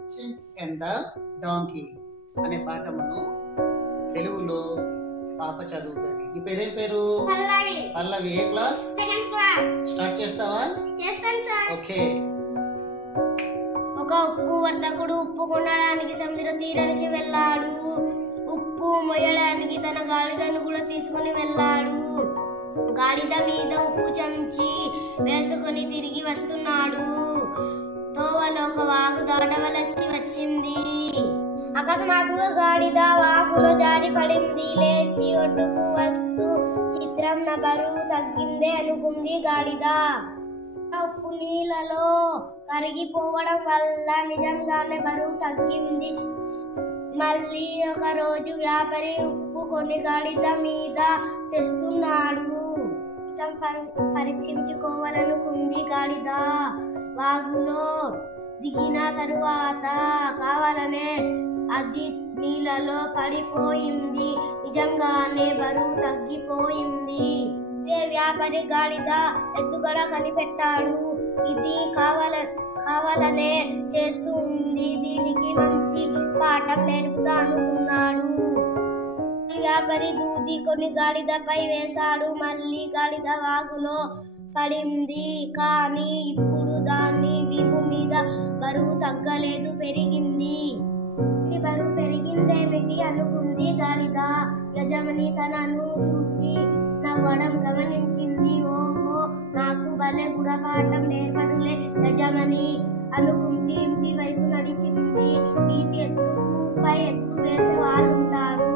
Chick and the donkey అనే పాఠమును తెలుగులో పాప చదువుతుంది. నీ పేరేం పేరు? పల్లవి. పల్లవి. ఏ క్లాస్? Second class. స్టార్ట్ చేస్తావా? చేస్తాను సార్. ఓకే. ఒక ఉప్పు వర్తకుడు ఉప్పు కొనడానికి సముద్ర తీరానికి వెళ్ళాడు. ఉప్పు మొయ్యడానికి తన గాడిదను కూడా తీసుకుని వెళ్ళాడు. గాడిద మీద ఉప్పు చంచి వేసుకొని తిరిగి వస్తున్నాడు. తోవలో ఒక వాగు దాటవలసి వచ్చింది. అకస్మాత్తుగా గాడిద వాగులో జారి పడింది. లేచి ఒడ్డుకు వస్తూ చిత్రం నా బరువు తగ్గిందే అనుకుంది గాడిద. ఉప్పు నీళ్ళలో కరిగిపోవడం వల్ల నిజంగానే బరువు తగ్గింది. మళ్ళీ ఒక రోజు వ్యాపారి ఉప్పు కొని గాడిద మీద తెస్తున్నాడు. పరీక్షించుకోవాలనుకుంది గాడిద. వాగులో దిగిన తరువాత కావాలనే అది నీళ్ళలో పడిపోయింది. నిజంగానే బరువు తగ్గిపోయింది. ఇదే వ్యాపారి గాడిద ఎత్తుగడ కనిపెట్టాడు. ఇది కావాలనే చేస్తూ ఉంది, దీనికి మంచి పాఠం నేర్పుతా అనుకున్నాడు. వ్యాపారి దూది కొన్ని గాడిదపై వేశాడు. మళ్ళీ గాడిద వాగులో పడింది. కానీ ఇప్పుడు దాని వీపు మీద బరువు తగ్గలేదు, పెరిగింది. బరువు పెరిగిందేమిటి అనుకుంది గాడిద. యజమాని తనను చూసి నవ్వడం గమనించింది. ఓహో, నాకు భలే గుణపాఠం నేర్పడులే యజమాని అనుకుంటూ ఇంటి వైపు నడిచింది. నీతి ఎత్తుకు పై ఎత్తు వేసే వాళ్ళు ఉంటారు.